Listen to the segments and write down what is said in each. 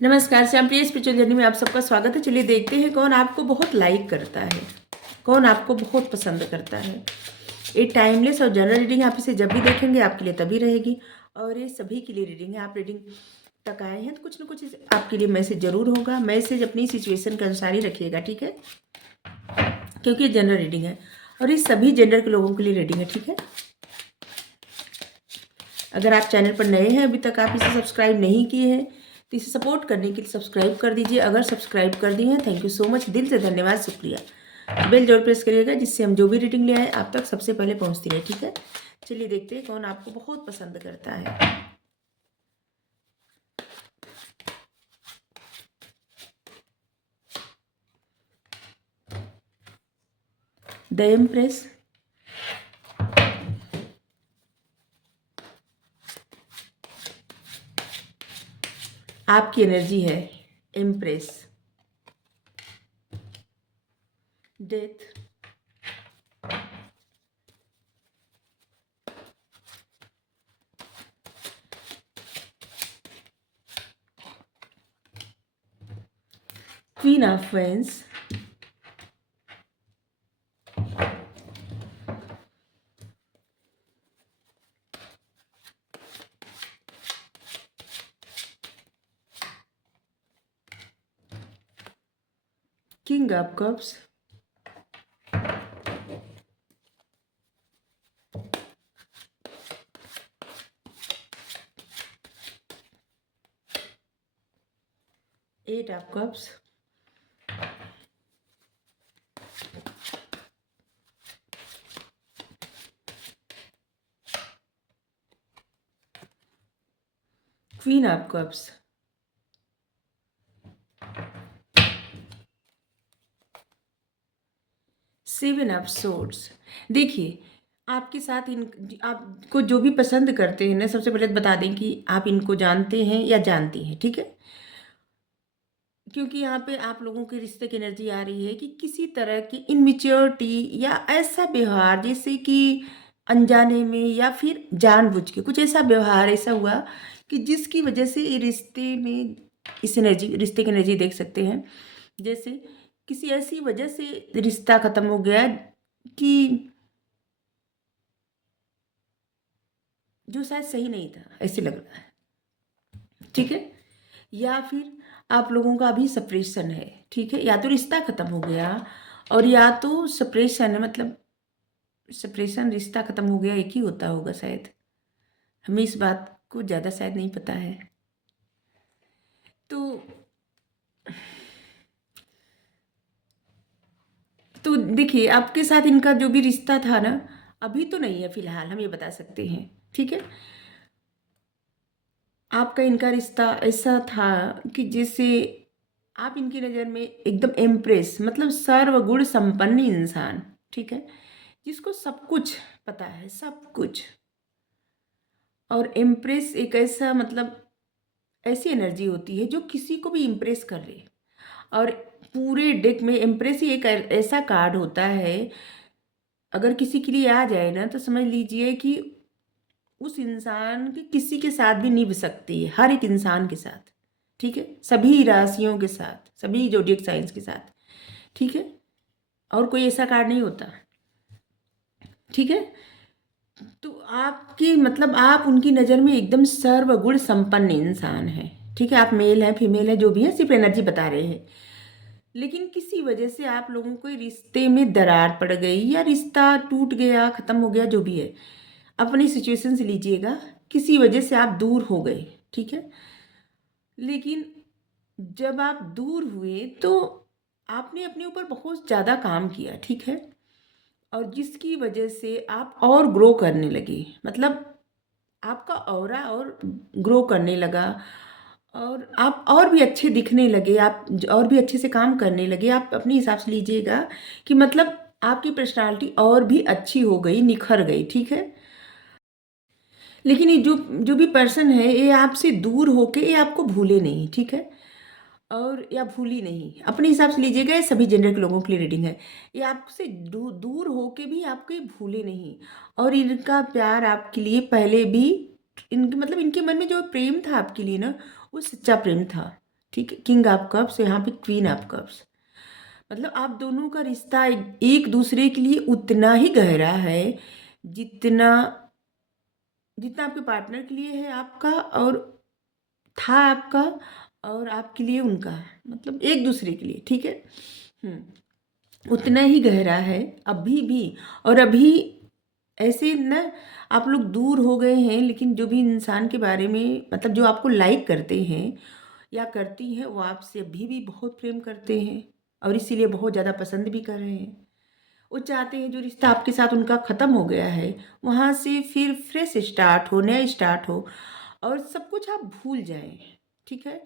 नमस्कार, श्यामप्रिय spiritual journey में आप सबका स्वागत है। चलिए देखते हैं कौन आपको बहुत लाइक करता है, कौन आपको बहुत पसंद करता है। ये टाइमलेस और जनरल रीडिंग आप इसे जब भी देखेंगे आपके लिए तभी रहेगी, और ये सभी के लिए रीडिंग है। आप रीडिंग तक आए हैं तो कुछ ना कुछ आपके लिए मैसेज जरूर होगा। मैसेज अपनी सिचुएशन के अनुसार ही रखिएगा, ठीक है, क्योंकि ये जनरल रीडिंग है और ये सभी जेंडर के लोगों के लिए रीडिंग है, ठीक है। अगर आप चैनल पर नए हैं, अभी तक आप इसे सब्सक्राइब नहीं किए हैं, तो इसे सपोर्ट करने के लिए सब्सक्राइब कर दीजिए। अगर सब्सक्राइब कर दिए हैं, थैंक यू सो मच, दिल से धन्यवाद, शुक्रिया। बेल जरूर प्रेस करिएगा, जिससे हम जो भी रीडिंग ले आए आप तक सबसे पहले पहुंचती रहे, ठीक है। चलिए देखते हैं कौन आपको बहुत पसंद करता है। द एम्प्रेस, आपकी एनर्जी है empress, death, queen of wands, king of cups, eight of cups, queen of cups, seven of swords. देखिए, आपके साथ इन आपको जो भी पसंद करते हैं ना, सबसे पहले तो बता दें कि आप इनको जानते हैं या जानती हैं, ठीक है। क्योंकि यहाँ पे आप लोगों के रिश्ते की एनर्जी आ रही है कि किसी तरह की इनमेच्योरिटी या ऐसा व्यवहार, जैसे कि अनजाने में या फिर जानबूझ के कुछ ऐसा व्यवहार ऐसा हुआ कि जिसकी वजह से ये रिश्ते में रिश्ते की एनर्जी देख सकते हैं। जैसे किसी ऐसी वजह से रिश्ता खत्म हो गया कि जो शायद सही नहीं था, ऐसे लग रहा है, ठीक है। या फिर आप लोगों का अभी सेपरेशन है, ठीक है, या तो रिश्ता खत्म हो गया और या तो सेपरेशन है, मतलब सेपरेशन रिश्ता खत्म हो गया एक ही होता होगा शायद। हमें इस बात को ज़्यादा शायद नहीं पता है। तो देखिए, आपके साथ इनका जो भी रिश्ता था ना, अभी तो नहीं है फिलहाल, हम ये बता सकते हैं, ठीक है। आपका इनका रिश्ता ऐसा था कि जैसे आप इनकी नज़र में एकदम एम्प्रेस, मतलब सर्वगुण संपन्न इंसान, ठीक है, जिसको सब कुछ पता है, सब कुछ। और एम्प्रेस एक ऐसा, मतलब ऐसी एनर्जी होती है जो किसी को भी इम्प्रेस कर ले। और पूरे डेक में एम्प्रेस ही एक ऐसा कार्ड होता है, अगर किसी के लिए आ जाए ना तो समझ लीजिए कि उस इंसान की किसी के साथ भी निभ सकती है, हर एक इंसान के साथ, ठीक है, सभी राशियों के साथ, सभी जोडियक साइंस के साथ, ठीक है। और कोई ऐसा कार्ड नहीं होता, ठीक है। तो आपकी, मतलब आप उनकी नज़र में एकदम सर्वगुण संपन्न इंसान हैं, ठीक है। आप मेल हैं, फीमेल है, जो भी है, सिर्फ एनर्जी बता रहे हैं। लेकिन किसी वजह से आप लोगों को रिश्ते में दरार पड़ गई या रिश्ता टूट गया, ख़त्म हो गया, जो भी है, अपनी सिचुएशन से लीजिएगा, किसी वजह से आप दूर हो गए, ठीक है। लेकिन जब आप दूर हुए तो आपने अपने ऊपर बहुत ज़्यादा काम किया, ठीक है, और जिसकी वजह से आप और ग्रो करने लगे, मतलब आपका ऑरा और ग्रो करने लगा, और आप और भी अच्छे दिखने लगे, आप और भी अच्छे से काम करने लगे। आप अपने हिसाब से लीजिएगा कि मतलब आपकी पर्सनालिटी और भी अच्छी हो गई, निखर गई, ठीक है। लेकिन ये जो जो भी पर्सन है, ये आपसे दूर होके ये आपको भूले नहीं, ठीक है, और या भूली नहीं, अपने हिसाब से लीजिएगा। ये सभी जेंडर के लोगों के लिए रीडिंग है। ये आपसे दूर होके भी आपको ये भूले नहीं, और इनका प्यार आपके लिए पहले भी, इनके मतलब इनके मन में जो प्रेम था आपके लिए ना, वो सच्चा प्रेम था, ठीक है, किंग ऑफ कप्स, यहाँ पे क्वीन ऑफ कप्स। मतलब आप दोनों का रिश्ता एक दूसरे के लिए उतना ही गहरा है जितना जितना आपके पार्टनर के लिए है आपका, और था आपका, और आपके लिए उनका, मतलब एक दूसरे के लिए, ठीक है। उतना ही गहरा है अभी भी। और अभी ऐसे ना आप लोग दूर हो गए हैं, लेकिन जो भी इंसान के बारे में, मतलब जो आपको लाइक करते हैं या करती हैं, वो आपसे अभी भी बहुत प्रेम करते हैं और इसीलिए बहुत ज़्यादा पसंद भी कर रहे हैं। वो चाहते हैं जो रिश्ता आपके साथ उनका ख़त्म हो गया है, वहाँ से फिर फ्रेश स्टार्ट हो, नया स्टार्ट हो, और सब कुछ आप भूल जाएं, ठीक है।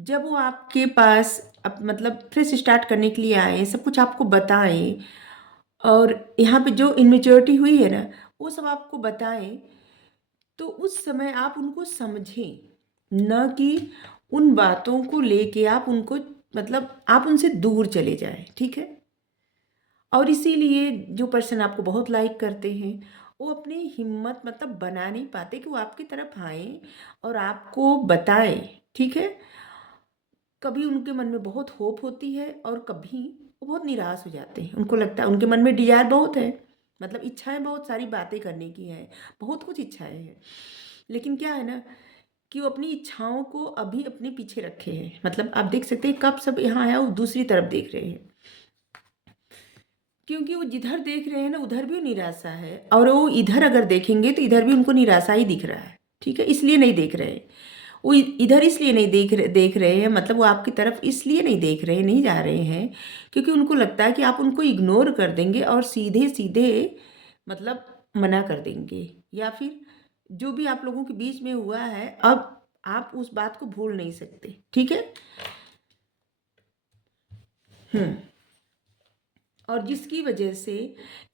जब वो आपके पास मतलब फ्रेश स्टार्ट करने के लिए आए, सब कुछ आपको बताएं, और यहाँ पे जो इमेच्योरिटी हुई है ना, वो सब आपको बताएं, तो उस समय आप उनको समझें, न कि उन बातों को लेके आप उनको, मतलब आप उनसे दूर चले जाएं, ठीक है। और इसीलिए जो पर्सन आपको बहुत लाइक करते हैं, वो अपनी हिम्मत मतलब बना नहीं पाते कि वो आपकी तरफ आएँ और आपको बताएं, ठीक है। कभी उनके मन में बहुत होप होती है और कभी वो बहुत निराश हो जाते हैं। उनको लगता है, उनके मन में डिज़ायर बहुत है, मतलब इच्छाएं बहुत सारी बातें करने की हैं, बहुत कुछ इच्छाएं हैं, लेकिन क्या है ना कि वो अपनी इच्छाओं को अभी अपने पीछे रखे हैं। मतलब आप देख सकते हैं कब सब यहाँ आया, वो दूसरी तरफ देख रहे हैं, क्योंकि वो जिधर देख रहे हैं ना उधर भी निराशा है, और वो इधर अगर देखेंगे तो इधर भी उनको निराशा ही दिख रहा है, ठीक है। इसलिए नहीं देख रहे, वो इधर इसलिए नहीं देख रहे हैं, मतलब वो आपकी तरफ इसलिए नहीं देख रहे, नहीं जा रहे हैं, क्योंकि उनको लगता है कि आप उनको इग्नोर कर देंगे और सीधे सीधे मतलब मना कर देंगे, या फिर जो भी आप लोगों के बीच में हुआ है, अब आप उस बात को भूल नहीं सकते, ठीक है। और जिसकी वजह से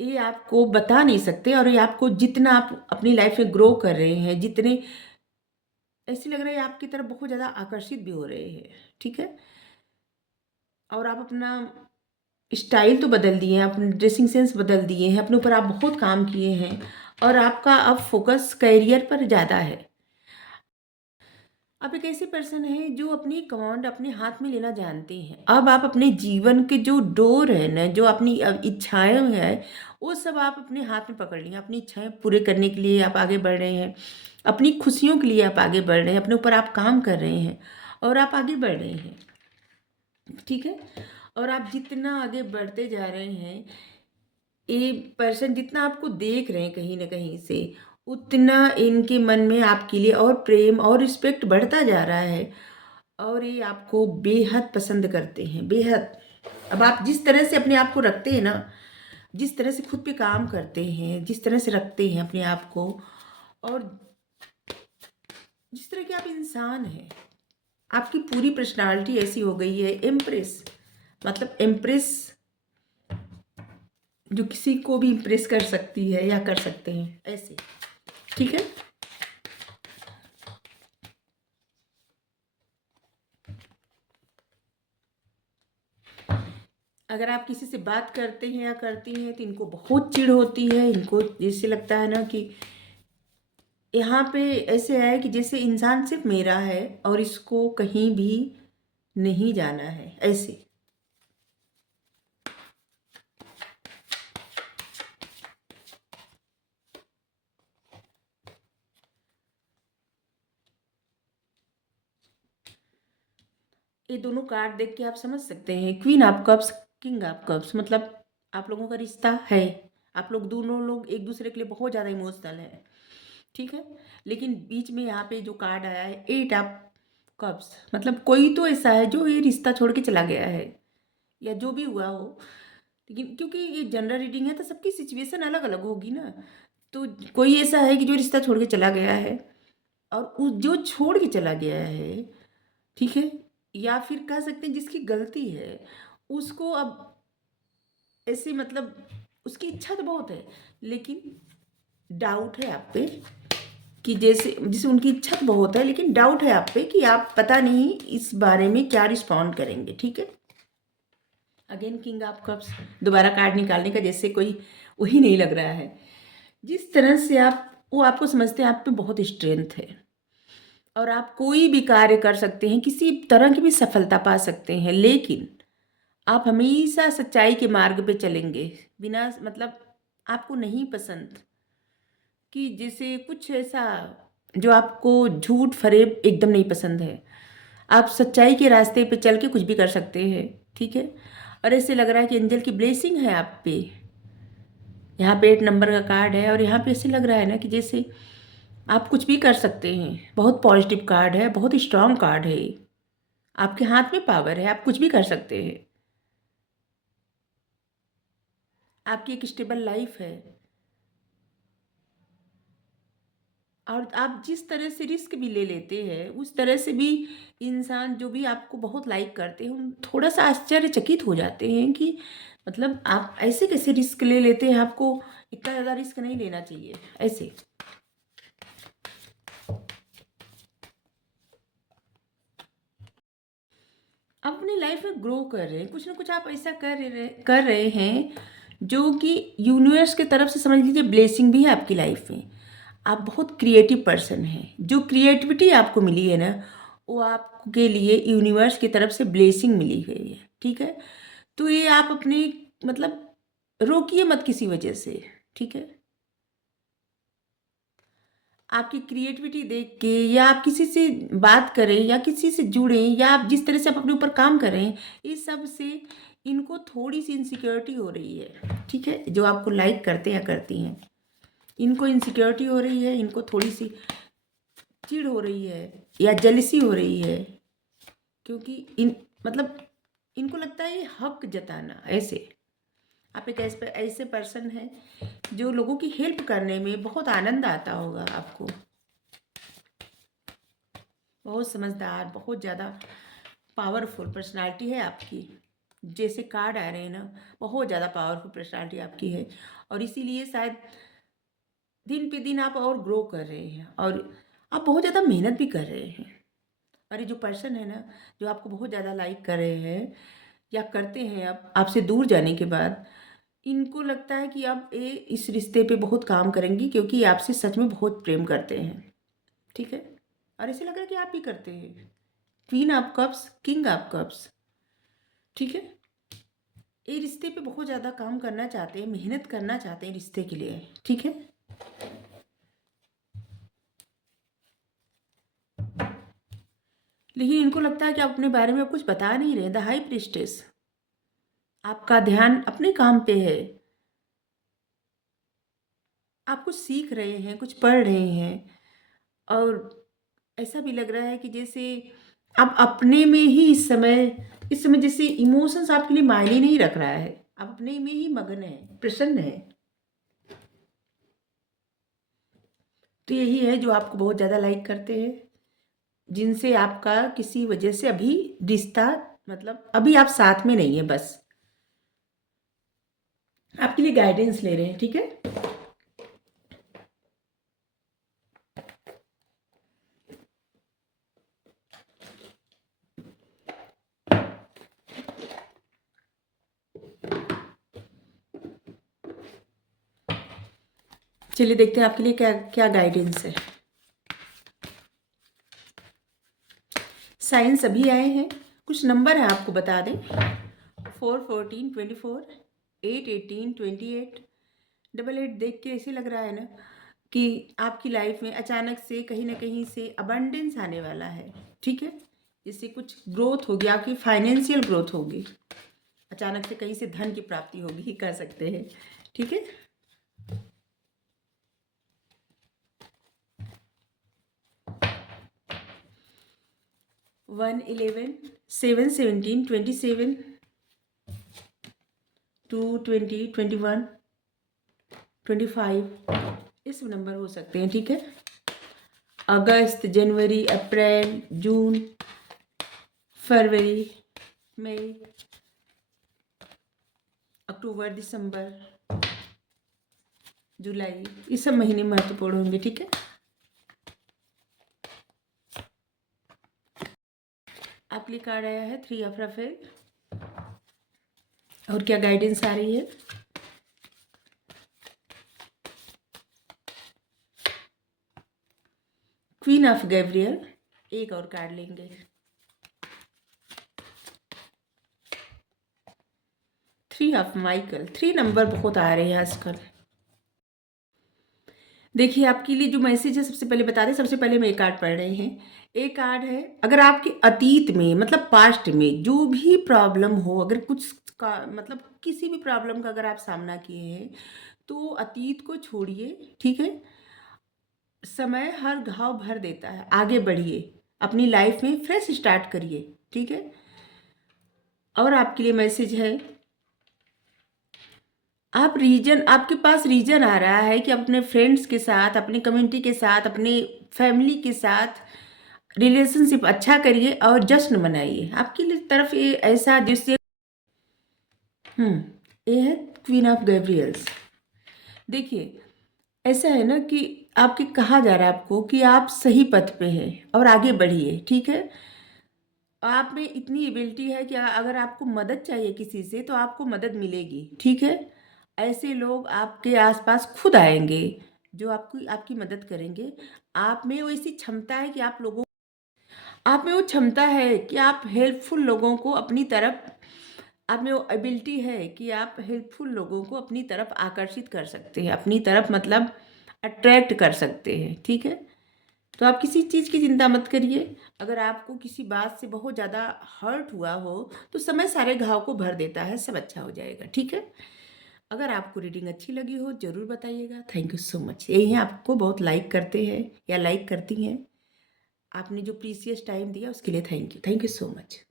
ये आपको बता नहीं सकते, और ये आपको जितना आप अपनी लाइफ में ग्रो कर रहे हैं, जितने ऐसे लग रहा है आपकी तरफ बहुत ज़्यादा आकर्षित भी हो रहे हैं, ठीक है। और आप अपना स्टाइल तो बदल दिए हैं, अपने ड्रेसिंग सेंस बदल दिए हैं, अपने ऊपर आप बहुत काम किए हैं, और आपका अब फोकस करियर पर ज़्यादा है। आप एक ऐसे पर्सन हैं जो अपनी कमांड अपने हाथ में लेना जानते हैं। अब आप अपने जीवन के जो डोर है ना, जो अपनी इच्छाएं हैं, वो सब आप अपने हाथ में पकड़ लिए। अपनी इच्छाएं पूरे करने के लिए आप आगे बढ़ रहे हैं, अपनी खुशियों के लिए आप आगे बढ़ रहे हैं, अपने ऊपर आप काम कर रहे हैं और आप आगे बढ़ रहे हैं, ठीक है। और आप जितना आगे बढ़ते जा रहे हैं, ये पर्सन जितना आपको देख रहे हैं कहीं ना कहीं से, उतना इनके मन में आपके लिए और प्रेम और रिस्पेक्ट बढ़ता जा रहा है, और ये आपको बेहद पसंद करते हैं, बेहद। अब आप जिस तरह से अपने आप को रखते हैं ना, जिस तरह से खुद पे काम करते हैं, जिस तरह से रखते हैं अपने आप को, और जिस तरह के आप इंसान हैं, आपकी पूरी पर्सनालिटी ऐसी हो गई है, इम्प्रेस, मतलब इम्प्रेस, जो किसी को भी इम्प्रेस कर सकती है या कर सकते हैं ऐसे, ठीक है। अगर आप किसी से बात करते हैं या करती हैं तो इनको बहुत चिढ़ होती है, इनको जैसे लगता है ना कि यहाँ पे ऐसे है कि जैसे इंसान सिर्फ मेरा है और इसको कहीं भी नहीं जाना है, ऐसे। ये दोनों कार्ड देख के आप समझ सकते हैं, queen of cups, king of cups, मतलब आप लोगों का रिश्ता है, आप लोग दोनों लोग एक दूसरे के लिए बहुत ज़्यादा इमोशनल है, ठीक है। लेकिन बीच में यहाँ पे जो कार्ड आया है, एट ऑफ कप्स, मतलब कोई तो ऐसा है जो ये रिश्ता छोड़ के चला गया है, या जो भी हुआ हो। लेकिन क्योंकि ये जनरल रीडिंग है तो सबकी सिचुएशन अलग अलग होगी ना, तो कोई ऐसा है कि जो रिश्ता छोड़ के चला गया है, और जो छोड़ के चला गया है, ठीक है, या फिर कह सकते हैं जिसकी गलती है, उसको अब ऐसे, मतलब उसकी इच्छा तो बहुत है, लेकिन डाउट है आप पे कि जैसे उनकी इच्छा तो बहुत है, लेकिन डाउट है आप पे कि आप पता नहीं इस बारे में क्या रिस्पॉन्ड करेंगे, ठीक है। अगेन किंग ऑफ कप्स, दोबारा कार्ड निकालने का जैसे कोई वही नहीं लग रहा है। जिस तरह से आप, वो आपको समझते हैं, आप पे बहुत स्ट्रेंथ है, और आप कोई भी कार्य कर सकते हैं, किसी तरह की भी सफलता पा सकते हैं, लेकिन आप हमेशा सच्चाई के मार्ग पे चलेंगे। बिना मतलब आपको नहीं पसंद कि जैसे कुछ ऐसा जो आपको झूठ फरेब एकदम नहीं पसंद है। आप सच्चाई के रास्ते पे चल के कुछ भी कर सकते हैं, ठीक है। और ऐसे लग रहा है कि एंजल की ब्लेसिंग है आप पे। यहाँ पे 8 नंबर का कार्ड है और यहाँ पे ऐसे लग रहा है ना कि जैसे आप कुछ भी कर सकते हैं। बहुत पॉजिटिव कार्ड है, बहुत स्ट्रांग कार्ड है। आपके हाथ में पावर है, आप कुछ भी कर सकते हैं। आपकी एक स्टेबल लाइफ है और आप जिस तरह से रिस्क भी ले लेते हैं उस तरह से भी इंसान जो भी आपको बहुत लाइक करते हैं उन थोड़ा सा आश्चर्यचकित हो जाते हैं कि मतलब आप ऐसे कैसे रिस्क ले लेते हैं। आपको इतना ज़्यादा रिस्क नहीं लेना चाहिए ऐसे। अपनी लाइफ में ग्रो कर रहे हैं, कुछ ना कुछ आप ऐसा कर रहे हैं जो कि यूनिवर्स की तरफ से समझ लीजिए ब्लेसिंग भी है आपकी लाइफ में। आप बहुत क्रिएटिव पर्सन हैं, जो क्रिएटिविटी आपको मिली है ना वो आपके लिए यूनिवर्स की तरफ से ब्लेसिंग मिली गई है, ठीक है। तो ये आप अपनी मतलब रोकिए मत किसी वजह से, ठीक है। आपकी क्रिएटिविटी देख के या आप किसी से बात करें या किसी से जुड़ें या आप जिस तरह से आप अपने ऊपर काम कर रहे हैं इस सब से इनको थोड़ी सी इनसिक्योरिटी हो रही है, ठीक है। जो आपको लाइक करते हैं या करती हैं इनको इनसिक्योरिटी हो रही है, इनको थोड़ी सी चिढ़ हो रही है या जेलसी हो रही है, क्योंकि इन मतलब इनको लगता है ये हक जताना ऐसे। आप एक ऐसे ऐसे पर्सन हैं जो लोगों की हेल्प करने में बहुत आनंद आता होगा आपको। बहुत समझदार, बहुत ज़्यादा पावरफुल पर्सनालिटी है आपकी। जैसे कार्ड आ रहे हैं ना बहुत ज़्यादा पावरफुल पर्सनालिटी आपकी है और इसीलिए शायद दिन पे दिन आप और ग्रो कर रहे हैं और आप बहुत ज़्यादा मेहनत भी कर रहे हैं। और ये जो पर्सन है ना जो आपको बहुत ज़्यादा लाइक कर रहे हैं या करते हैं अब आपसे दूर जाने के बाद इनको लगता है कि अब ये इस रिश्ते पे बहुत काम करेंगी क्योंकि ये आपसे सच में बहुत प्रेम करते हैं, ठीक है। और ऐसे लग रहा है कि आप भी करते हैं। Queen of cups, king of cups, ठीक है। ये रिश्ते पे बहुत ज़्यादा काम करना चाहते हैं, मेहनत करना चाहते हैं रिश्ते के लिए, ठीक है। लेकिन इनको लगता है कि आप अपने बारे में कुछ बता नहीं रहे। द हाई प्रीस्टेस, आपका ध्यान अपने काम पे है। आप कुछ सीख रहे हैं, कुछ पढ़ रहे हैं और ऐसा भी लग रहा है कि जैसे आप अपने में ही इस समय जैसे इमोशंस आपके लिए मायने नहीं रख रहा है। आप अपने में ही मगन है, प्रसन्न है। तो यही है जो आपको बहुत ज़्यादा लाइक करते हैं, जिनसे आपका किसी वजह से अभी रिश्ता मतलब अभी आप साथ में नहीं है, बस आपके लिए गाइडेंस ले रहे हैं, ठीक है। चलिए देखते हैं आपके लिए क्या क्या गाइडेंस है। साइंस अभी आए हैं, कुछ नंबर है आपको बता दें। 4, 14, 24, 8, 18, 28, 88 देख के ऐसे लग रहा है ना कि आपकी लाइफ में अचानक से कहीं ना कहीं से अबंडेंस आने वाला है, ठीक है। जिससे कुछ ग्रोथ होगी, आपकी फाइनेंशियल ग्रोथ होगी। अचानक से कहीं से धन की प्राप्ति होगी, कह सकते हैं, ठीक है। 1, 11, 7, 17, 27, 2, 20, 21, 25 इस नंबर हो सकते हैं, ठीक है। अगस्त, जनवरी, अप्रैल, जून, फरवरी, मई, अक्टूबर, दिसंबर, जुलाई, ये सब महीने महत्वपूर्ण होंगे, ठीक है। आपके लिए कार्ड आया है 3 ऑफ राफेल और क्या गाइडेंस आ रही है। क्वीन ऑफ गैब्रियल, एक और कार्ड लेंगे। 3 ऑफ माइकल। 3 नंबर बहुत आ रहे हैं आजकल। देखिए, आपके लिए जो मैसेज है सबसे पहले बता दें, सबसे पहले हम एक कार्ड पढ़ रहे हैं। एक कार्ड है, अगर आपके अतीत में मतलब पास्ट में जो भी प्रॉब्लम हो, अगर कुछ का मतलब किसी भी प्रॉब्लम का अगर आप सामना किए हैं, तो अतीत को छोड़िए, ठीक है? समय हर घाव भर देता है, आगे बढ़िए, अपनी लाइफ में फ्रेश स्टार्ट करिए, ठीक है? और आपके लिए मैसेज है, आप रीजन आपके पास रीजन आ रहा है कि आप अपने फ्रेंड्स के साथ, अपनी कम्युनिटी के साथ, अपनी फैमिली के साथ रिलेशनशिप अच्छा करिए और जश्न मनाइए। आपके लिए तरफ ये ऐसा जिससे ये है क्वीन ऑफ गैब्रियल्स। देखिए, ऐसा है ना कि आपके कहा जा रहा है आपको कि आप सही पथ पे हैं और आगे बढ़िए, ठीक है? आप में इतनी एबिलिटी है कि अगर आपको मदद चाहिए किसी से तो आपको मदद मिलेगी, ठीक है? ऐसे लोग आपके आसपास खुद आएंगे जो आपकी आपकी मदद करेंगे। आप में वो ऐसी क्षमता है कि आप में वो क्षमता है कि आप हेल्पफुल लोगों को अपनी तरफ आप में वो एबिलिटी है कि आप हेल्पफुल लोगों को अपनी तरफ आकर्षित कर सकते हैं, अपनी तरफ मतलब अट्रैक्ट कर सकते हैं, ठीक है? तो आप किसी चीज़ की चिंता मत करिए। अगर आपको किसी बात से बहुत ज़्यादा हर्ट हुआ हो, तो समय सारे घाव को भर देता है, सब अच्छा हो जाएगा, ठीक है? अगर आपको रीडिंग अच्छी लगी हो, ज़रूर बताइएगा। Thank you so much. यही है, आपको बहुत लाइक करते हैं या लाइक करती हैं। आपने जो प्रीशियस टाइम दिया उसके लिए थैंक यू सो मच।